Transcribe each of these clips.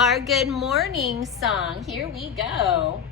our good morning song. Here we go.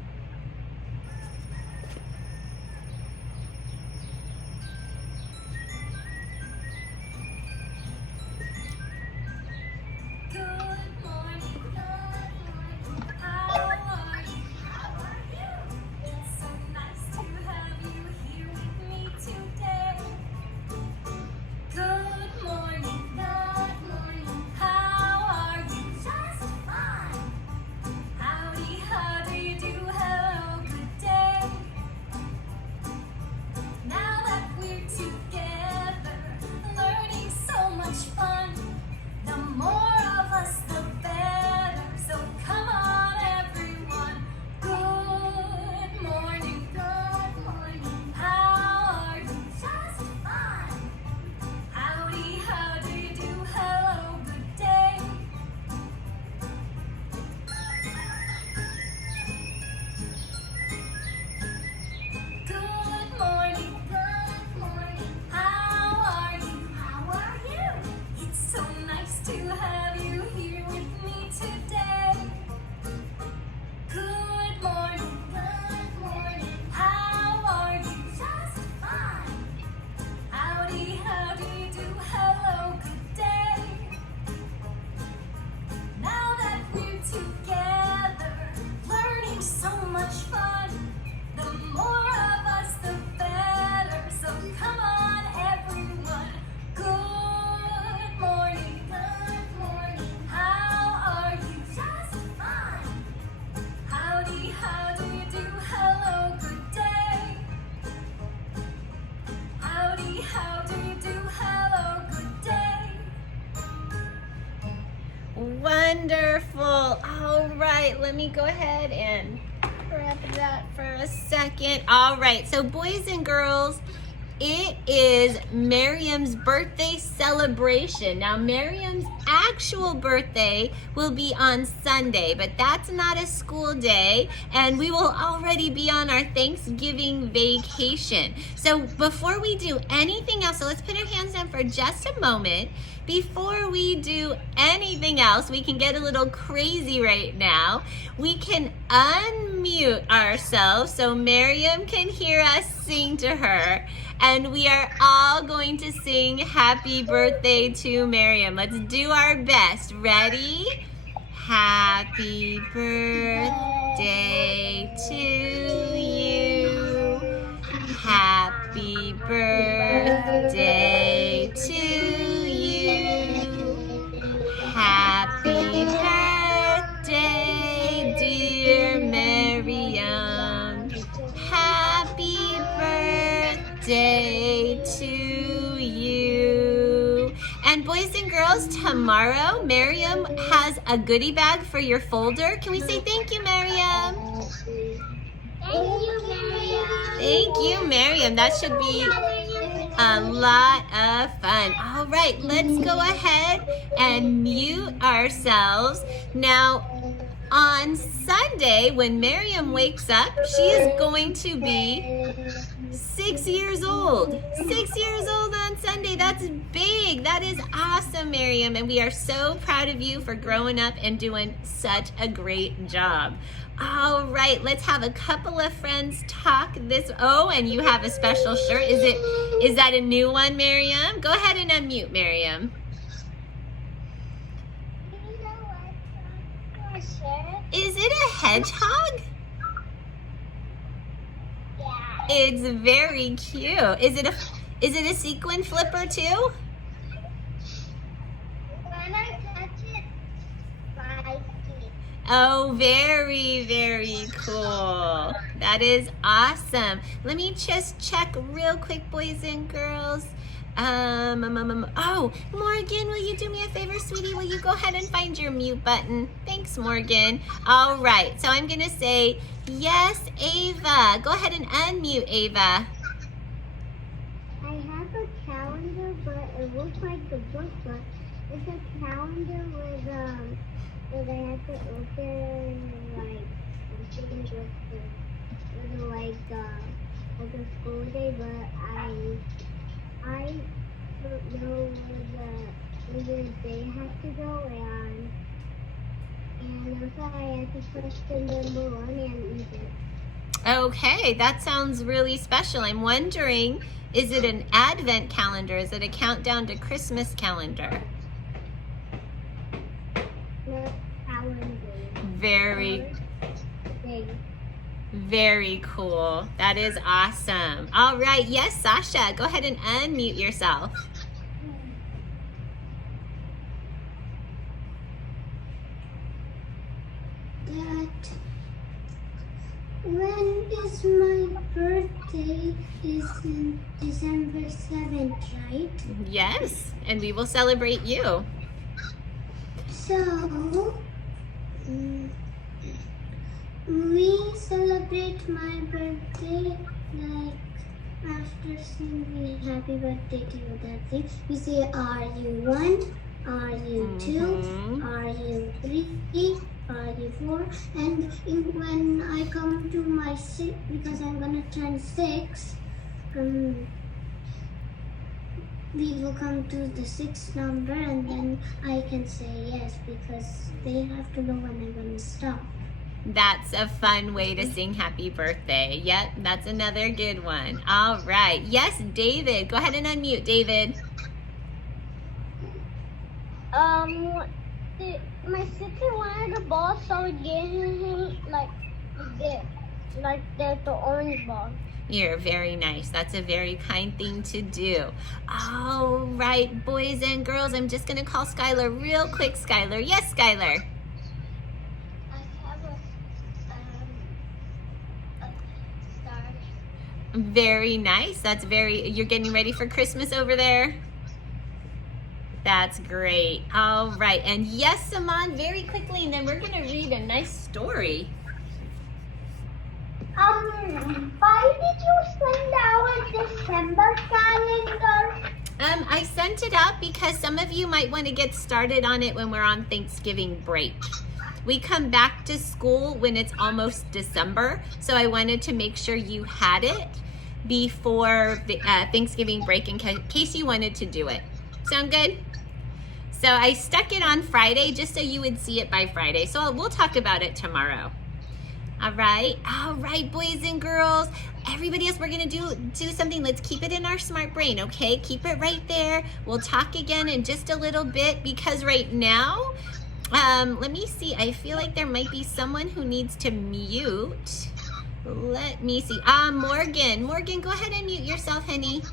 Wonderful. All right, let me go ahead and grab that for a second. All right, so boys and girls, it is Miriam's birthday celebration. Now, Miriam's actual birthday will be on Sunday, but that's not a school day, and we will already be on our Thanksgiving vacation. So before we do anything else, so let's put our hands down for just a moment. Before we do anything else, we can get a little crazy right now. We can unmute ourselves so Miriam can hear us sing to her. And we are all going to sing happy birthday to Miriam. Let's do our best. Ready? Happy birthday to you. Happy birthday to you. Happy birthday, dear Miriam. Happy birthday to you. And boys and girls, tomorrow Miriam has a goodie bag for your folder. Can we say thank you, Miriam? Thank you, Miriam. Thank you, Miriam. That should be a lot of fun. All right, let's go ahead and mute ourselves. Now, on Sunday, when Miriam wakes up, she is going to be 6 years old. 6 years old on Sunday. That's big. That is awesome, Miriam. And we are so proud of you for growing up and doing such a great job. All right, let's have a couple of friends talk this. Oh, and you have a special shirt. Is that a new one, Miriam? Go ahead and unmute, Miriam. Is it a hedgehog? Yeah. It's very cute. Is it a sequin flipper too? When I touch it, spiky. Oh, very, very cool. That is awesome. Let me just check real quick, boys and girls. Oh, Morgan, will you do me a favor, sweetie? Will you go ahead and find your mute button? Thanks, Morgan. All right, so I'm gonna say, yes, Ava. Go ahead and unmute, Ava. I have a calendar, but it looks like a book, but it's a calendar with that I have to open, like, I'm thinking with a school day, but I don't know where the day has to go, and That's why I had to push the number 1 and eat it. Okay, that sounds really special. I'm wondering, is it an advent calendar? Is it a countdown to Christmas calendar? No, calendar. Very, Thing. very cool. That is awesome. All right, yes, Sasha, go ahead and unmute yourself. That when is my birthday is in December 7th, right? Yes, and we will celebrate you. So, we celebrate my birthday like after singing happy birthday to you, that thing. We say, are you 1? Are you 2? Are you 3? Are you 4? And when I come to my 6, because I'm gonna turn 6, we will come to the 6th number, and then I can say yes, because they have to know when I'm gonna stop. That's a fun way to sing happy birthday. Yep, that's another good one. All right. Yes, David. Go ahead and unmute, David. My sister wanted a ball, so we gave him like the orange ball. You're very nice. That's a very kind thing to do. All right, boys and girls, I'm just going to call Skylar real quick. Skylar. Yes, Skylar. I have a star. Very nice. You're getting ready for Christmas over there? That's great. All right. And yes, Saman, very quickly, and then we're going to read a nice story. Why did you send out a December calendar? I sent it out because some of you might want to get started on it when we're on Thanksgiving break. We come back to school when it's almost December, so I wanted to make sure you had it before the Thanksgiving break in case you wanted to do it. Sound good? So I stuck it on Friday just so you would see it by Friday. So we'll talk about it tomorrow. All right, boys and girls. Everybody else, we're gonna do something. Let's keep it in our smart brain, okay? Keep it right there. We'll talk again in just a little bit because right now, let me see. I feel like there might be someone who needs to mute. Let me see. Morgan. Morgan, go ahead and mute yourself, honey.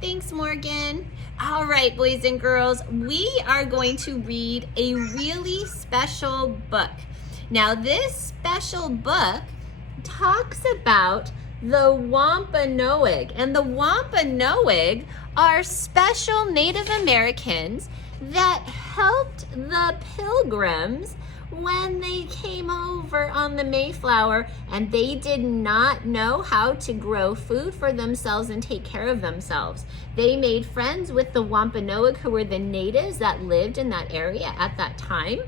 Thanks, Morgan. All right, boys and girls, we are going to read a really special book. Now, this special book talks about the Wampanoag. And the Wampanoag are special Native Americans that helped the Pilgrims when they came over on the Mayflower, and they did not know how to grow food for themselves and take care of themselves. They made friends with the Wampanoag, who were the natives that lived in that area at that time.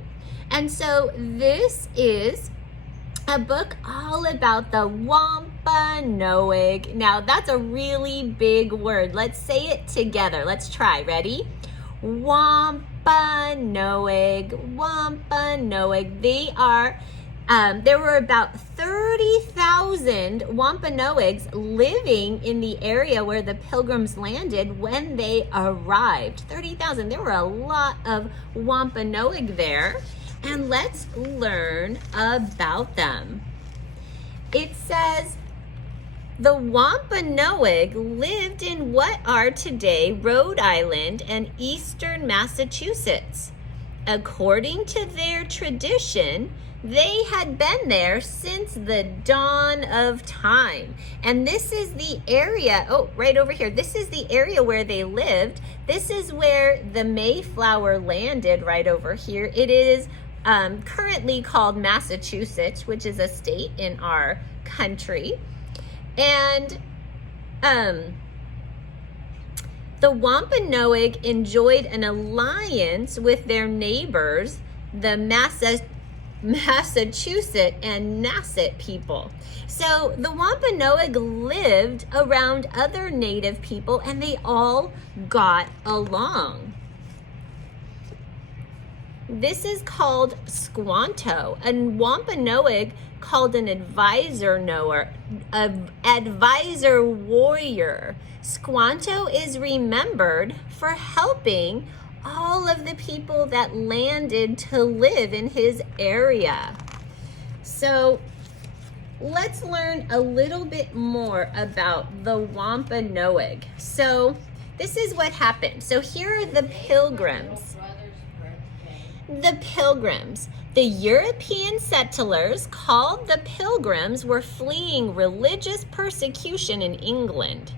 And so this is a book all about the Wampanoag. Now that's a really big word. Let's say it together. Let's try. Ready? Wampanoag. Wampanoag. There were about 30,000 Wampanoags living in the area where the Pilgrims landed when they arrived. 30,000. There were a lot of Wampanoag there. And let's learn about them. It says, the Wampanoag lived in what are today Rhode Island and eastern Massachusetts. According to their tradition, they had been there since the dawn of time. And this is the area, right over here. This is the area where they lived. This is where the Mayflower landed, right over here. It is currently called Massachusetts, which is a state in our country. And the Wampanoag enjoyed an alliance with their neighbors, the Massachusetts and Nauset people. So the Wampanoag lived around other native people and they all got along. This is called Squanto, and Wampanoag called an advisor warrior. Squanto is remembered for helping all of the people that landed to live in his area. So let's learn a little bit more about the Wampanoag. So this is what happened. So here are the Pilgrims. The Pilgrims. The European settlers called the Pilgrims were fleeing religious persecution in England.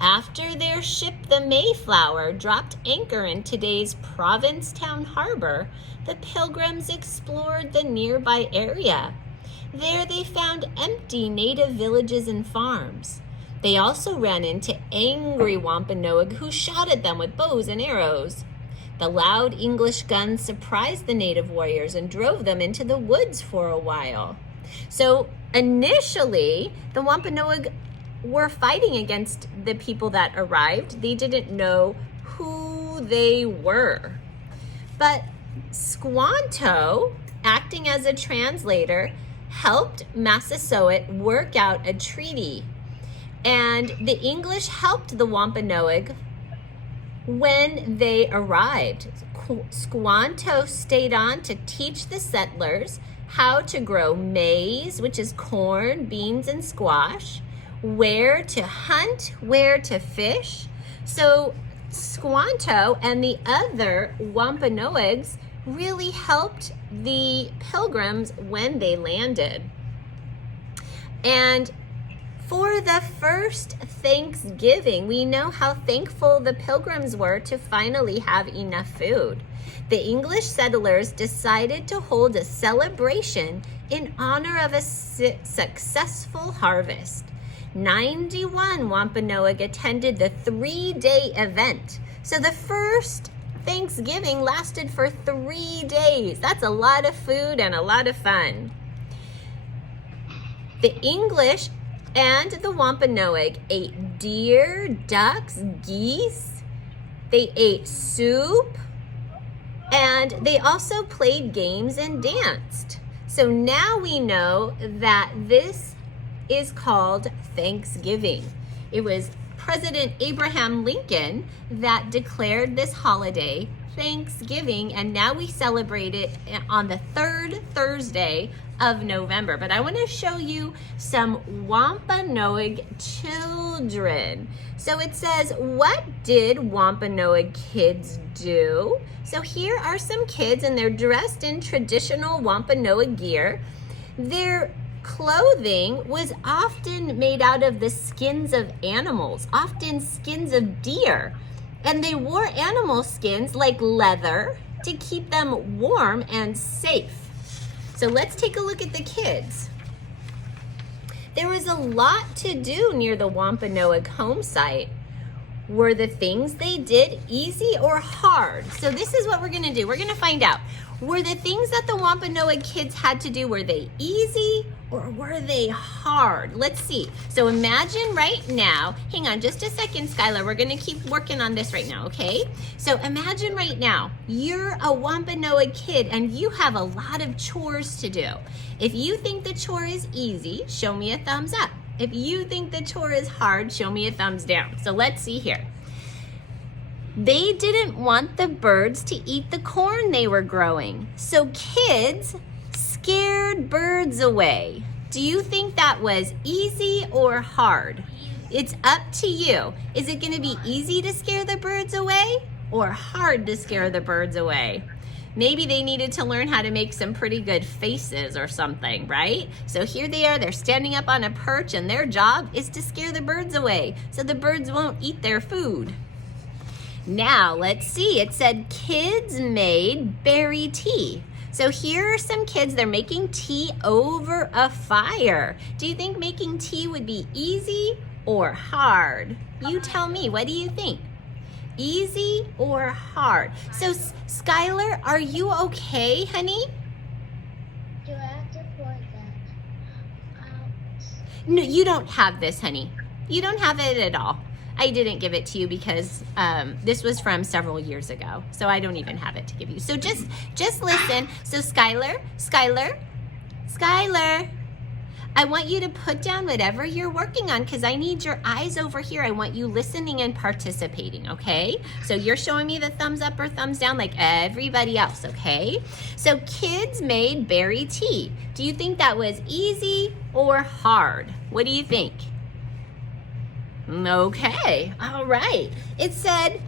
After their ship, the Mayflower, dropped anchor in today's Provincetown Harbor, the Pilgrims explored the nearby area. There they found empty native villages and farms. They also ran into angry Wampanoag who shot at them with bows and arrows. The loud English guns surprised the native warriors and drove them into the woods for a while. So initially, the Wampanoag were fighting against the people that arrived. They didn't know who they were. But Squanto, acting as a translator, helped Massasoit work out a treaty. And the English helped the Wampanoag when they arrived. Squanto stayed on to teach the settlers how to grow maize, which is corn, beans, and squash, where to hunt, where to fish. So Squanto and the other Wampanoags really helped the Pilgrims when they landed. And for the first Thanksgiving, we know how thankful the Pilgrims were to finally have enough food. The English settlers decided to hold a celebration in honor of a successful harvest. 91 Wampanoag attended the 3-day event. So the first Thanksgiving lasted for 3 days. That's a lot of food and a lot of fun. The English and the Wampanoag ate deer, ducks, geese. They ate soup, and they also played games and danced. So now we know that this is called Thanksgiving. It was President Abraham Lincoln that declared this holiday Thanksgiving, and now we celebrate it on the third Thursday of November. But I want to show you some Wampanoag children. So it says, what did Wampanoag kids do? So here are some kids, and they're dressed in traditional Wampanoag gear. Their clothing was often made out of the skins of animals, often skins of deer. And they wore animal skins like leather to keep them warm and safe. So let's take a look at the kids. There was a lot to do near the Wampanoag home site. Were the things they did easy or hard? So this is what we're gonna do. We're gonna find out. Were the things that the Wampanoag kids had to do, were they easy or were they hard? Let's see. So imagine right now, hang on just a second, Skylar. We're gonna keep working on this right now, okay? So imagine right now, you're a Wampanoag kid and you have a lot of chores to do. If you think the chore is easy, show me a thumbs up. If you think the chore is hard, show me a thumbs down. So let's see here. They didn't want the birds to eat the corn they were growing. So kids scared birds away. Do you think that was easy or hard? It's up to you. Is it going to be easy to scare the birds away or hard to scare the birds away? Maybe they needed to learn how to make some pretty good faces or something, right? So here they are, they're standing up on a perch and their job is to scare the birds away so the birds won't eat their food. Now, let's see. It said kids made berry tea. So here are some kids, they're making tea over a fire. Do you think making tea would be easy or hard? You tell me, what do you think? Easy or hard? So Skylar, are you okay, honey? Do I have to pour that out? No, you don't have this, honey. You don't have it at all. I didn't give it to you because this was from several years ago. So I don't even have it to give you. So just listen. So Skylar, I want you to put down whatever you're working on because I need your eyes over here. I want you listening and participating, okay? So you're showing me the thumbs up or thumbs down like everybody else, okay? So kids made berry tea. Do you think that was easy or hard? What do you think? Okay, all right. It says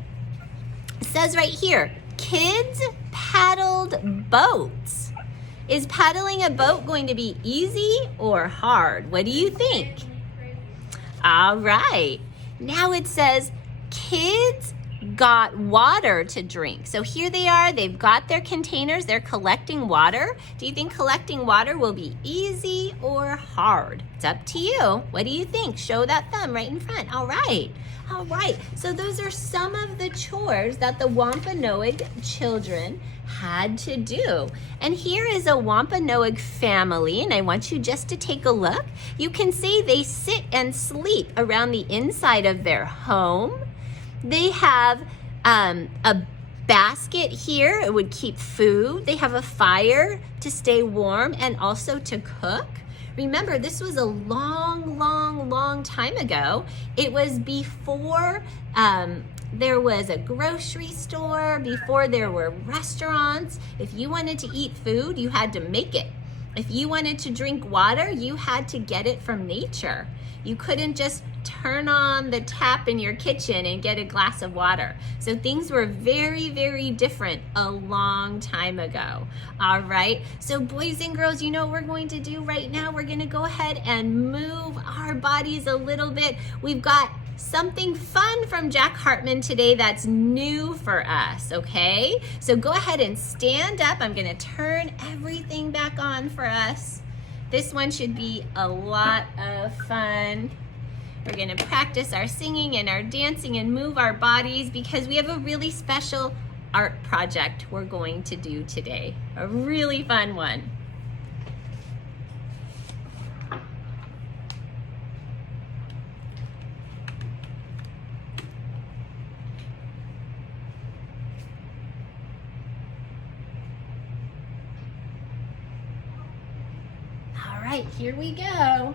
right here, kids paddled boats. Is paddling a boat going to be easy or hard? What do you think? All right. Now it says kids got water to drink. So here they are. They've got their containers. They're collecting water. Do you think collecting water will be easy or hard? It's up to you. What do you think? Show that thumb right in front. All right. All right. So those are some of the chores that the Wampanoag children had to do. And here is a Wampanoag family, and I want you just to take a look. You can see they sit and sleep around the inside of their home. They have a basket here. It would keep food. They have a fire to stay warm and also to cook. Remember, this was a long time ago. It was before there was a grocery store, before there were restaurants. If you wanted to eat food, you had to make it. If you wanted to drink water, you had to get it from nature. You couldn't just turn on the tap in your kitchen and get a glass of water. So things were very different a long time ago. All right, so boys and girls, you know what we're going to do right now? We're gonna go ahead and move our bodies a little bit. We've got something fun from Jack Hartman today that's new for us, okay? So go ahead and stand up. I'm gonna turn everything back on for us. This one should be a lot of fun. We're gonna practice our singing and our dancing and move our bodies because we have a really special art project we're going to do today. A really fun one. All right, here we go.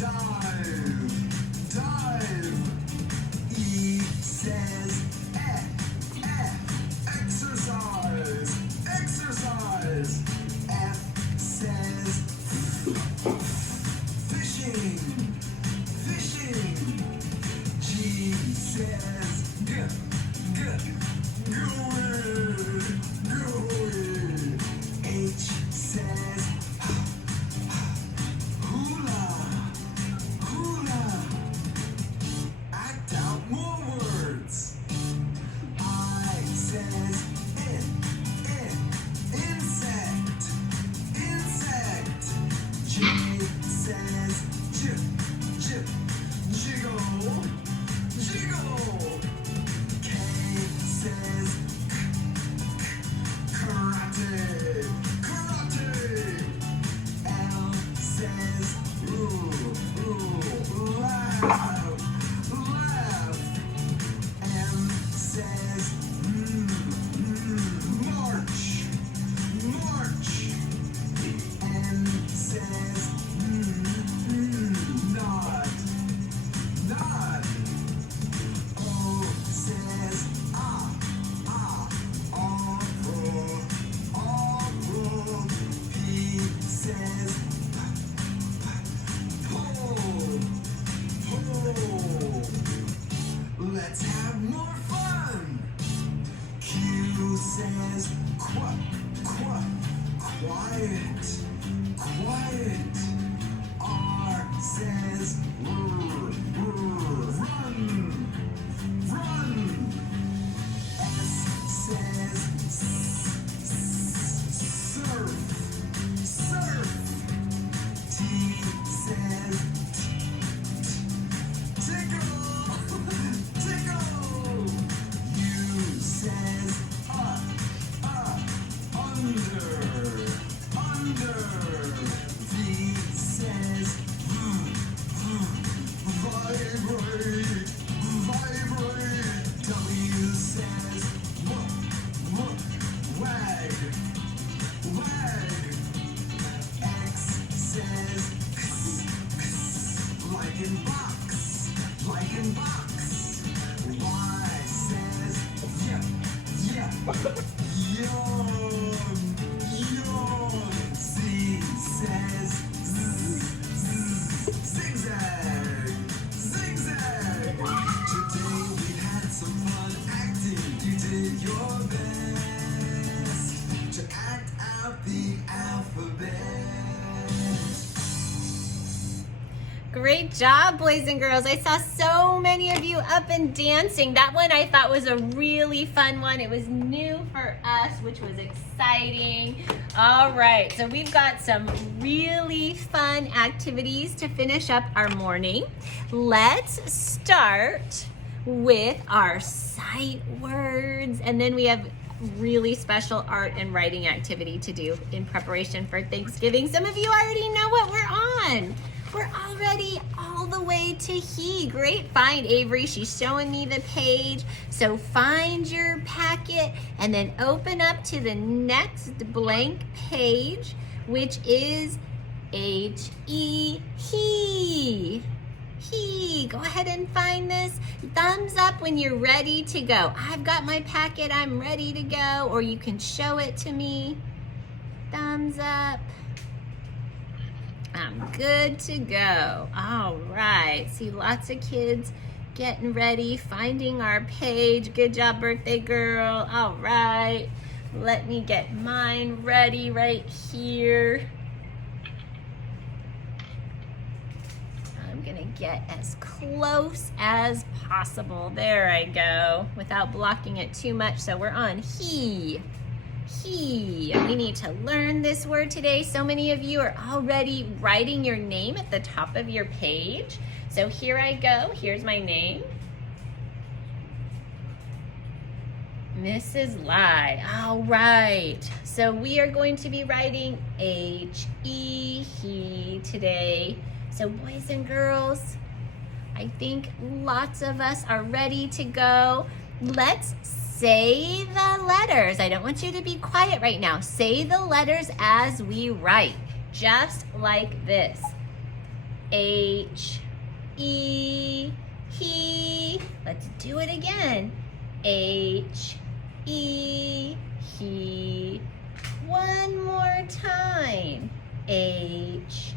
Die. says quack, quack, quiet, quiet. R says run, run. S says surf, surf. T says tickle, tickle. U says up, under, under. V says vibrate, vibrate. W says wag, wag. X says like in box, like in box. Y says yeah, yeah, yawn, yawn. Z says zigzag, zigzag. Today we had some fun acting. You did your best to act out the alphabet. Great job, boys and girls. I saw so many of you up and dancing. That one I thought was a really fun one. It was new for us, which was exciting. All right, so we've got some really fun activities to finish up our morning. Let's start with our sight words, and then we have really special art and writing activity to do in preparation for Thanksgiving. Some of you already know what we're on. We're already all the way to he. Great find, Avery. She's showing me the page. So find your packet and then open up to the next blank page, which is H-E, he. He. Go ahead and find this. Thumbs up when you're ready to go. I've got my packet. I'm ready to go. Or you can show it to me. Thumbs up. I'm good to go. All right. See lots of kids getting ready, finding our page. Good job, birthday girl. All right. Let me get mine ready right here. I'm gonna get as close as possible. There I go, without blocking it too much. So we're on he. He. We need to learn this word today. So many of you are already writing your name at the top of your page. So here I go. Here's my name. Mrs. Lai. All right. So we are going to be writing H-E, he today. So boys and girls, I think lots of us are ready to go. Let's say the letters. I don't want you to be quiet right now. Say the letters as we write, just like this. H-E, he. Let's do it again. H-E, he. One more time. H-E,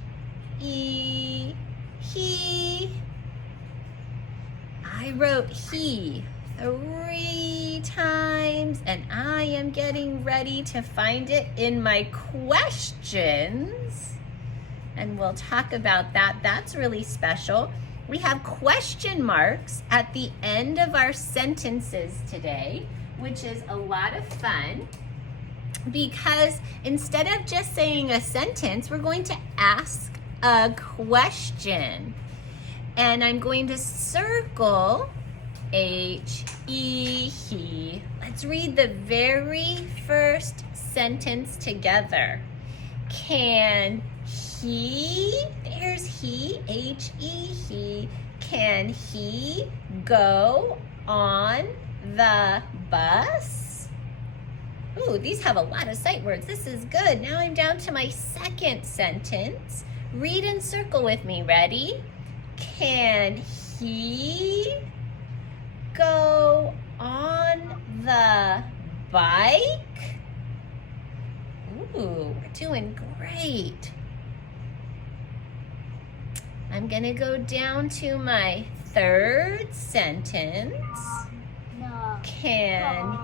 he. I wrote he 3 times, and I am getting ready to find it in my questions, and we'll talk about that. That's really special. We have question marks at the end of our sentences today, which is a lot of fun, because instead of just saying a sentence, we're going to ask a question, and I'm going to circle H-E, he. Let's read the very first sentence together. Can he, there's he, H-E, he. Can he go on the bus? Ooh, these have a lot of sight words. This is good. Now I'm down to my second sentence. Read and circle with me. Ready? Can he go on the bike? Ooh, we're doing great. I'm gonna go down to my third sentence. No. Can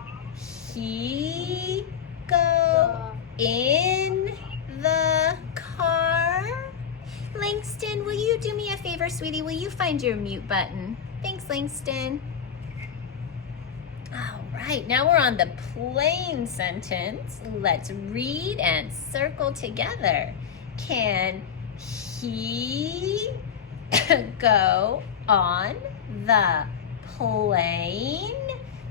he go in the car? Langston, will you do me a favor, sweetie? Will you find your mute button? Thanks, Langston. All right, now we're on the plain sentence. Let's read and circle together. Can he go on the plane?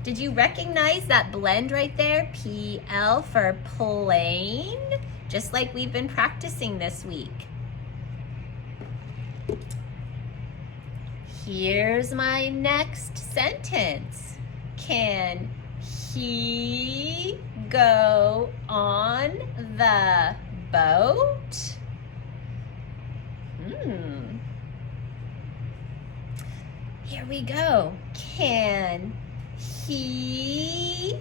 Did you recognize that blend right there? PL for plane, just like we've been practicing this week. Here's my next sentence. Can he go on the boat? Here we go. Can he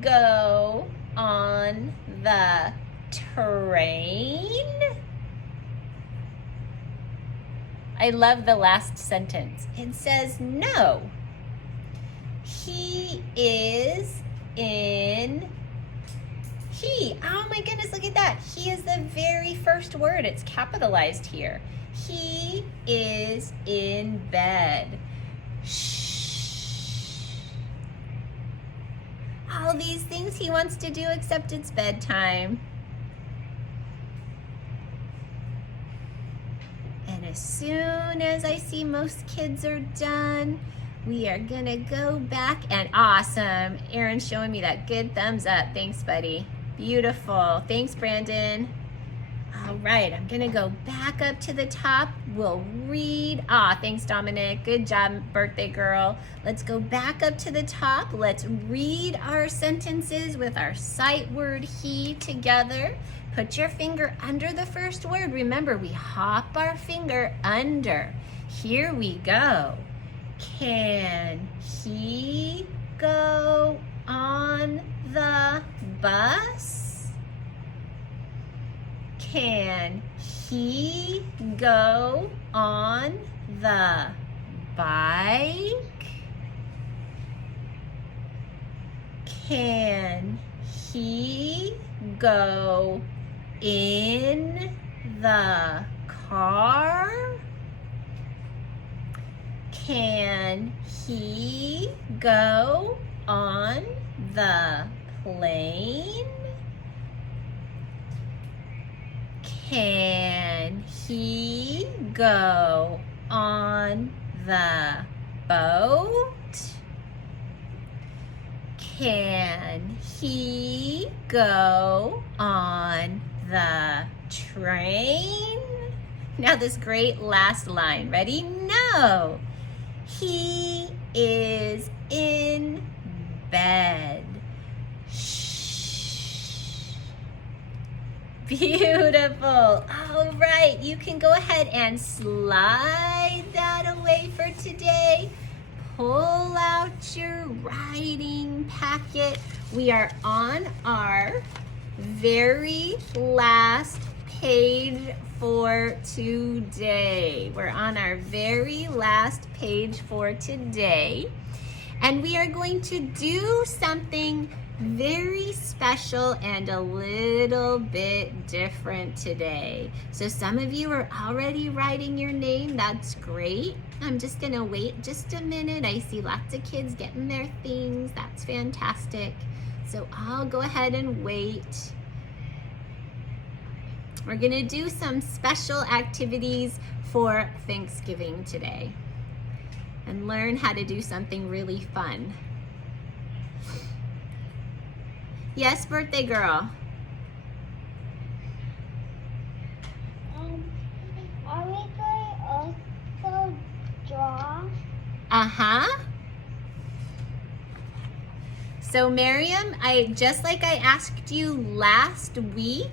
go on the train? I love the last sentence. It says no. He is in he. Oh my goodness, look at that. He is the very first word. It's capitalized here. He is in bed. Shh. All these things he wants to do except it's bedtime. And as soon as I see most kids are done, we are gonna go back and awesome. Aaron's showing me that good thumbs up. Thanks, buddy. Beautiful. Thanks, Brandon. All right, I'm gonna go back up to the top. We'll read. Thanks, Dominic. Good job, birthday girl. Let's go back up to the top. Let's read our sentences with our sight word he together. Put your finger under the first word. Remember, we hop our finger under. Here we go. Can he go on the bus? Can he go on the bike? Can he go in the car? Can he go on the plane? Can he go on the boat? Can he go on the train? Now this great last line. Ready? No. He is in bed. Shh. Beautiful. All right, you can go ahead and slide that away for today. Pull out your writing packet. We are on our very last page for today. We're on our very last page for today. And we are going to do something very special and a little bit different today. So some of you are already writing your name. That's great. I'm just gonna wait just a minute. I see lots of kids getting their things. That's fantastic. So I'll go ahead and wait. We're gonna do some special activities for Thanksgiving today and learn how to do something really fun. Yes, birthday girl. Are we going to also draw? Uh-huh. So Miriam, just like I asked you last week,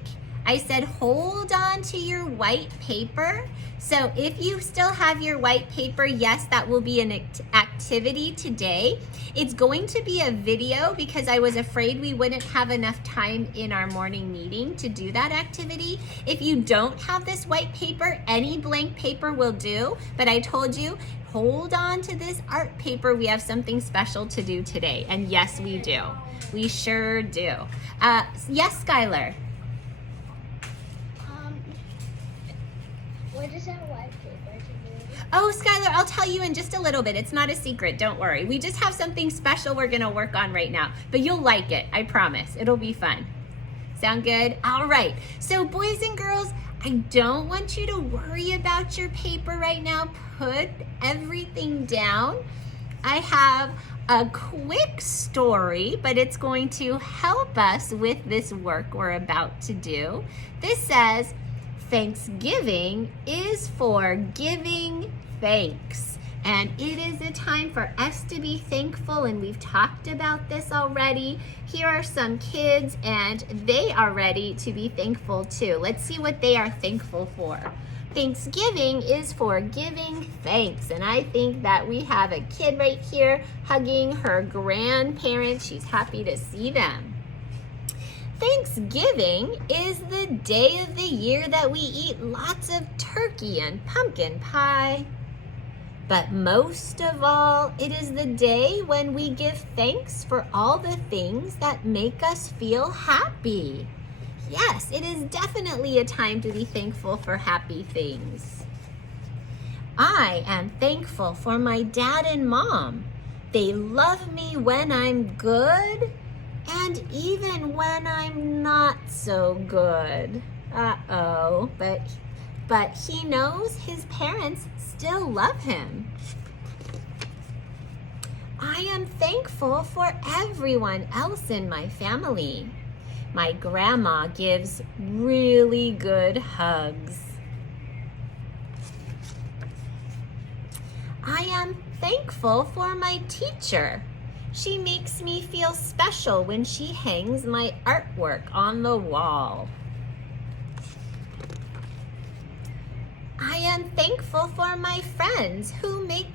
I said hold on to your white paper. So if you still have your white paper, yes, that will be an activity today. It's going to be a video because I was afraid we wouldn't have enough time in our morning meeting to do that activity. If you don't have this white paper, any blank paper will do. But I told you, hold on to this art paper. We have something special to do today. And yes, we do. We sure do. Yes, Skylar. What is that white paper to do? Oh, Skylar, I'll tell you in just a little bit. It's not a secret, don't worry. We just have something special we're gonna work on right now, but you'll like it, I promise. It'll be fun. Sound good? All right, so boys and girls, I don't want you to worry about your paper right now. Put everything down. I have a quick story, but it's going to help us with this work we're about to do. This says, Thanksgiving is for giving thanks. And it is a time for us to be thankful, and we've talked about this already. Here are some kids, and they are ready to be thankful too. Let's see what they are thankful for. Thanksgiving is for giving thanks, and I think that we have a kid right here hugging her grandparents. She's happy to see them. Thanksgiving is the day of the year that we eat lots of turkey and pumpkin pie. But most of all, it is the day when we give thanks for all the things that make us feel happy. Yes, it is definitely a time to be thankful for happy things. I am thankful for my dad and mom. They love me when I'm good and even when I'm not so good. Uh-oh, but he knows his parents still love him. I am thankful for everyone else in my family. My grandma gives really good hugs. I am thankful for my teacher. She makes me feel special when she hangs my artwork on the wall. I am thankful for my friends who make